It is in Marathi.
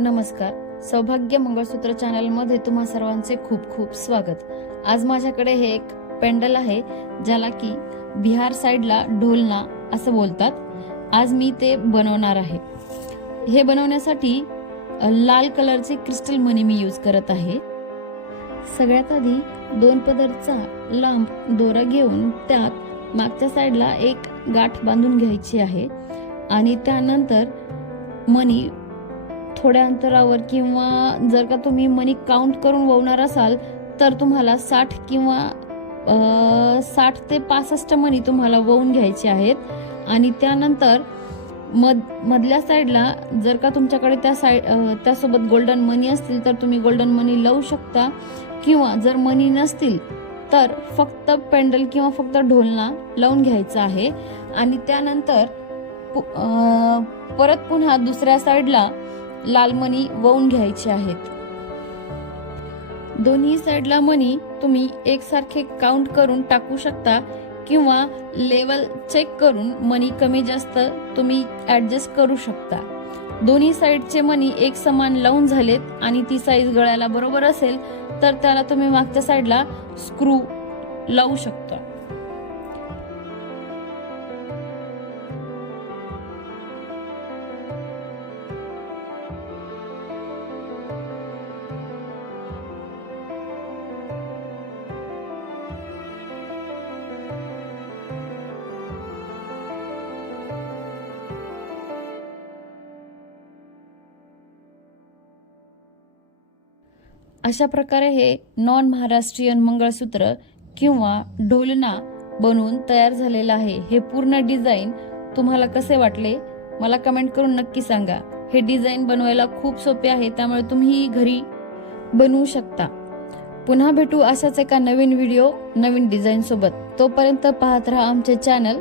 नमस्कार. सौभाग्य मंगळसूत्र चॅनलमध्ये तुम्हा सर्वांचे खूप खूप स्वागत. आज माझ्याकडे हे एक पेंडल आहे ज्याला की बिहार साईडला ढोलना असं बोलतात. आज मी ते बनवणार आहे. हे बनवण्यासाठी लाल कलरचे क्रिस्टल मनी मी यूज करत आहे. सगळ्यात आधी दोन पदरचा लांब दोरा घेऊन त्यात मागच्या साईडला एक गाठ बांधून घ्यायची आहे. आणि त्यानंतर मनी थोड्या अंतरावर किंवा जर का तुम्ही मनी काउंट करून ववणार असाल तर तुम्हाला साठ किंवा साठ ते पासष्ट मनी तुम्हाला ववून घ्यायचे आहेत. आणि त्यानंतर मध मधल्या साईडला जर का तुमच्याकडे त्या साईड त्यासोबत गोल्डन मनी असतील तर तुम्ही गोल्डन मनी लावू शकता. किंवा जर मनी नसतील तर फक्त पेंडल किंवा फक्त ढोलना लावून घ्यायचा आहे. आणि त्यानंतर पु- परत पुन्हा दुसऱ्या साईडला लाल मणी ववून घ्यायचे आहेत. दोन्ही साईडला मनी तुम्ही एकसारखे काउंट करून टाकू शकता किंवा लेवल चेक करून मनी कमी जास्त तुम्ही ॲडजस्ट करू शकता. दोन्ही साईडचे मनी एक समान लावून झालेत आणि ती साईज गळ्याला बरोबर असेल तर त्याला तुम्ही मागच्या साईडला स्क्रू लावू शकता. अशा प्रकारे हे नॉन महाराष्ट्रीयन मंगळसूत्र किंवा ढोलना बनवून तयार झालेलं आहे. हे पूर्ण डिझाईन तुम्हाला कसे वाटले? मला कमेंट करून नक्की सांगा. हे डिझाईन बनवायला खूप सोपे आहे त्यामुळे तुम्ही घरी बनवू शकता. पुन्हा भेटू अशाच एका नवीन व्हिडिओ नवीन डिझाईन सोबत. तोपर्यंत पाहत राहा आमचे चॅनल.